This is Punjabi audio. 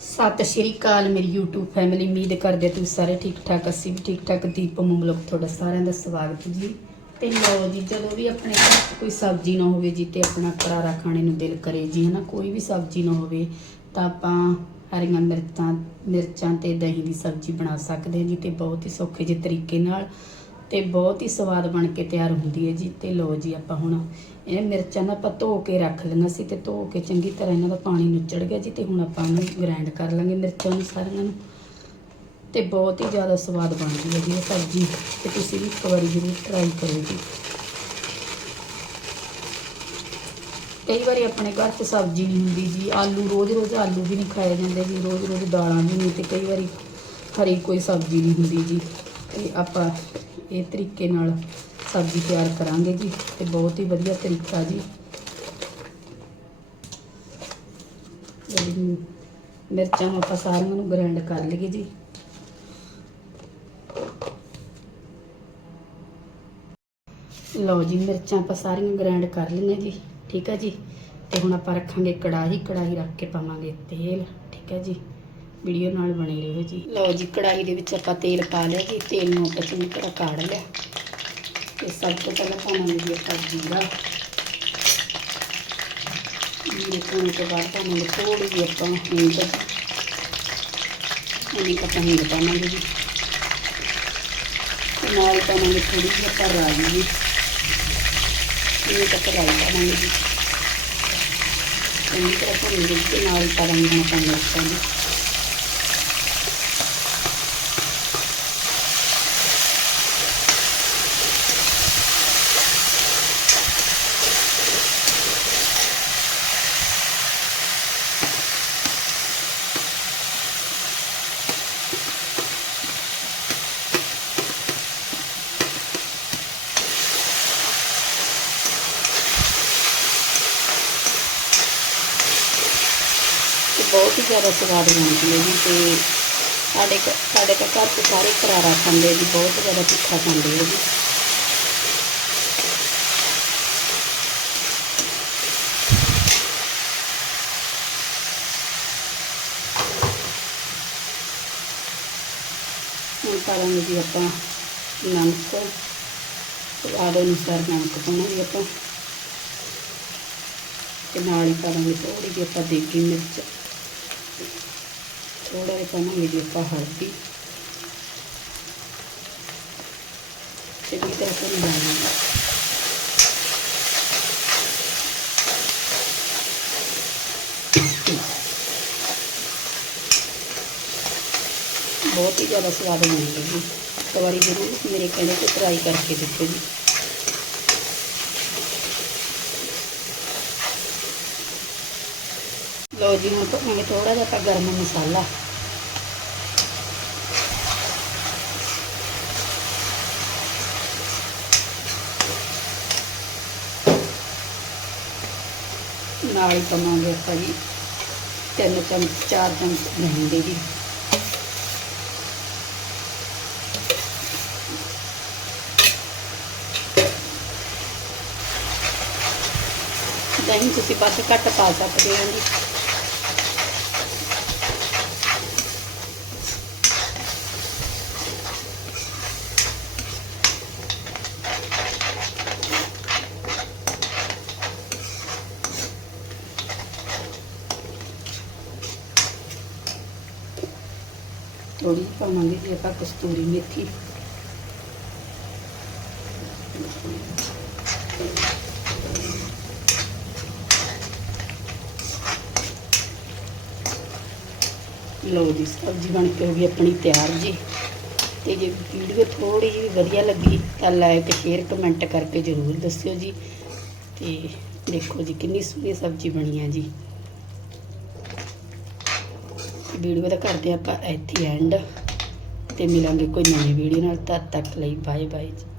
ਸਤਿ ਸ਼੍ਰੀ ਅਕਾਲ, ਮੇਰੀ YouTube ਫੈਮਿਲੀ ਉਮੀਦ ਕਰਦੇ ਤੁਸੀਂ ਸਾਰੇ ਠੀਕ ਠਾਕ, ਅਸੀਂ ਵੀ ਠੀਕ ਠਾਕ। ਦੀਪ ਮੁੰਗਲਕ ਤੁਹਾਡਾ ਸਾਰਿਆਂ ਦਾ ਸਵਾਗਤ ਜੀ। ਤੇ ਲਓ ਜੀ, ਜਦੋਂ ਵੀ ਆਪਣੇ ਘਰ 'ਚ ਕੋਈ ਸਬਜ਼ੀ ਨਾ ਹੋਵੇ ਜੀ ਤੇ ਆਪਣਾ ਕਰਾਰਾ ਖਾਣੇ ਨੂੰ ਦਿਲ ਕਰੇ ਜੀ, ਹਨਾ, ਕੋਈ ਵੀ ਸਬਜ਼ੀ ਨਾ ਹੋਵੇ, ਤਾਂ ਆਪਾਂ ਹਰੀਆਂ ਮਿਰਚਾਂ ਮਿਰਚਾਂ ਤੇ ਦਹੀਂ ਦੀ ਸਬਜ਼ੀ ਬਣਾ ਸਕਦੇ ਹਾਂ ਜੀ ਤੇ ਬਹੁਤ ਹੀ ਸੌਖੇ ਜਿਹੇ ਤਰੀਕੇ ਨਾਲ ਤੇ ਬਹੁਤ ਹੀ ਸਵਾਦ ਬਣ ਕੇ ਤਿਆਰ ਹੁੰਦੀ ਹੈ ਜੀ। ਤੇ ਲਓ ਜੀ ਆਪਾਂ ਹੁਣ ਇਹ ਮਿਰਚਾਂ ਦਾ ਆਪਾਂ ਧੋ ਕੇ ਰੱਖ ਲਈਆਂ ਸੀ ਤੇ ਧੋ ਕੇ ਚੰਗੀ ਤਰ੍ਹਾਂ ਇਹਨਾਂ ਦਾ ਪਾਣੀ ਨੁੱਚੜ ਗਿਆ ਜੀ ਤੇ ਹੁਣ ਆਪਾਂ ਇਹਨੂੰ ਗ੍ਰਾਈਂਡ ਕਰ ਲਾਂਗੇ ਮਿਰਚਾਂ ਨੂੰ ਸਾਰੀਆਂ ਨੂੰ। ਤੇ ਬਹੁਤ ਹੀ ਜ਼ਿਆਦਾ ਸਵਾਦ ਬਣਦੀ ਹੈ ਜੀ ਇਹ ਸਬਜ਼ੀ ਤੇ ਤੁਸੀਂ ਵੀ ਇੱਕ ਵਾਰੀ ਜ਼ਰੂਰ ਟਰਾਈ ਕਰੋ ਜੀ। ਕਈ ਵਾਰੀ ਆਪਣੇ ਘਰ 'ਚ ਸਬਜ਼ੀ ਨਹੀਂ ਹੁੰਦੀ ਜੀ, ਆਲੂ ਰੋਜ਼-ਰੋਜ਼ ਆਲੂ ਵੀ ਨਹੀਂ ਖਾਏ ਜਾਂਦੇ ਜੀ, ਰੋਜ਼-ਰੋਜ਼ ਦਾਲਾਂ ਵੀ ਨਹੀਂ ਤੇ ਕਈ ਵਾਰੀ ਹਰੀ ਕੋਈ ਸਬਜ਼ੀ ਨਹੀਂ ਹੁੰਦੀ ਜੀ। ਤੇ ਆਪਾਂ ਇਹ ਤਰੀਕੇ ਨਾਲ ਸਬਜ਼ੀ ਤਿਆਰ ਕਰਾਂਗੇ ਜੀ, ਤੇ ਬਹੁਤ ਹੀ ਵਧੀਆ ਤਰੀਕਾ ਜੀ। ਜਿਹੜੀ ਮਿਰਚਾਂ ਨੂੰ ਆਪਾਂ ਸਾਰੀਆਂ ਨੂੰ ਗ੍ਰਾਈਂਡ ਕਰ ਲਈਏ ਜੀ। ਲਓ ਜੀ, ਮਿਰਚਾਂ ਆਪਾਂ ਸਾਰੀਆਂ ਗ੍ਰਾਈਂਡ ਕਰ ਲਈਆਂ ਜੀ, ਠੀਕ ਹੈ ਜੀ। ਤੇ ਹੁਣ ਆਪਾਂ ਰੱਖਾਂਗੇ ਕੜਾਹੀ ਕੜਾਹੀ ਰੱਖ ਕੇ ਪਾਵਾਂਗੇ ਤੇਲ, ਠੀਕ ਹੈ ਜੀ। ਵੀਡੀਓ ਨਾਲ ਬਣੇ ਰਹੋ ਜੀ। ਲਓ ਜੀ, ਕੜਾਹੀ ਦੇ ਵਿੱਚ ਆਪਾਂ ਤੇਲ ਪਾ ਲਿਆ ਜੀ, ਤੇਲ ਨੂੰ ਆਪਾਂ ਚੰਗੀ ਤਰ੍ਹਾਂ ਕਾੜ ਲਿਆ। ਤੇ ਸਭ ਤੋਂ ਪਹਿਲਾਂ ਪਾਵਾਂਗੇ ਜੀ ਆਪਾਂ ਜੀਰਾ, ਜੀਰੇ ਪਾਉਣ ਤੋਂ ਬਾਅਦ ਪਾਵਾਂਗੇ ਥੋੜੀ ਜਿਹੀ ਆਪਾਂ ਹਿੰਗ ਇੰਨੀ ਕੁ ਹਿੰਗ ਪਾਵਾਂਗੇ ਜੀ। ਨਾਲ ਪਾਵਾਂਗੇ ਥੋੜੀ ਜਿਹੀ ਆਪਾਂ ਰਾਈ ਜੀ ਇਹ ਤੱਕ ਰਾਈ ਪਾਵਾਂਗੇ ਜੀ। ਚੰਗੀ ਤਰ੍ਹਾਂ ਭੁੰਨ ਲਈ ਤੇ ਨਾਲ ਪਾਵਾਂਗੇ ਆਪਾਂ ਮਿਰਚਾਂ ਜੀ ਬਹੁਤ ਹੀ ਜ਼ਿਆਦਾ ਸਵਾਦ ਬਣਦੀ ਹੈ ਜੀ ਤੇ ਸਾਡੇ ਘ- ਸਾਡੇ ਤਾਂ ਘਰ 'ਚ ਸਾਰੇ ਕਰਾਰਾ ਖਾਂਦੇ ਜੀ, ਬਹੁਤ ਜ਼ਿਆਦਾ ਤਿੱਖਾ ਖਾਂਦੇ ਹੈ ਜੀ। ਹੁਣ ਪਾਵਾਂਗੇ ਜੀ ਆਪਾਂ ਨਮਕ, ਸਵਾਦ ਅਨੁਸਾਰ ਨਮਕ ਪਾਉਣਾ ਆਪਾਂ। ਤੇ ਨਾਲ ਹੀ ਪਾਵਾਂਗੇ ਥੋੜੀ ਜਿਹੀ ਆਪਾਂ ਦੇਗੀ ਮਿਰਚ। ਥੋੜਾ ਜਿਹਾ ਪਾਵਾਂਗੇ ਜੀ ਆਪਾਂ ਹਲਦੀ ਚੰਗੀ ਤਰ੍ਹਾਂ ਭੁੰਨ ਲਾਂਗੇ ਬਹੁਤ ਹੀ ਜ਼ਿਆਦਾ ਸਵਾਦ ਬਣਦੀ ਜੀ ਇੱਕ ਵਾਰੀ ਜ਼ਰੂਰ ਮੇਰੇ ਕਹਿੰਦੇ ਤੇ ਟਰਾਈ ਕਰਕੇ ਦੇਖੋ ਜੀ ਲਓ ਜੀ, ਹੁਣ ਪਾਵਾਂਗੇ ਥੋੜਾ ਜਿਹਾ ਆਪਾਂ ਗਰਮ ਮਸਾਲਾ। ਨਾਲ ਹੀ ਪਾਵਾਂਗੇ ਆਪਾਂ ਜੀ ਤਿੰਨ ਚਮਚ, ਚਾਰ ਚਮਚ ਦਹੀਂ ਦੇ ਜੀ। ਦਹੀਂ ਤੁਸੀਂ ਬਸ ਘੱਟ ਪਾ ਸਕਦੇ ਹੋ ਜੀ। ਥੋੜੀ ਪਾਵਾਂਗੇ ਜੀ ਆਪਾਂ ਕਸਤੂਰੀ ਮੇਥੀ। ਲਓ ਜੀ, ਸਬਜ਼ੀ ਬਣ ਕੇ ਹੋ ਗਈ ਆਪਣੀ ਤਿਆਰ ਜੀ। ਤੇ ਜੇ ਵੀਡੀਓ ਥੋੜੀ ਜਿਹੀ ਵੀ ਵਧੀਆ ਲੱਗੀ ਤਾਂ ਲਾਈਕ ਸ਼ੇਅਰ ਕਮੈਂਟ ਕਰਕੇ ਜ਼ਰੂਰ ਦੱਸਿਓ ਜੀ। ਤੇ ਦੇਖੋ ਜੀ, ਕਿੰਨੀ ਸੋਹਣੀ ਸਬਜ਼ੀ ਬਣੀ ਆ ਜੀ। ਵੀਡੀਓ ਦਾ ਕਰਦੇ ਆਪਾਂ, ਇੱਥੇ ਐਂਡ ਤੇ ਮਿਲਾਂਗੇ ਕੋਈ ਨਵੀਂ ਵੀਡੀਓ ਨਾਲ, ਤਦ ਤੱਕ ਲਈ ਬਾਏ ਬਾਏ ਜੀ।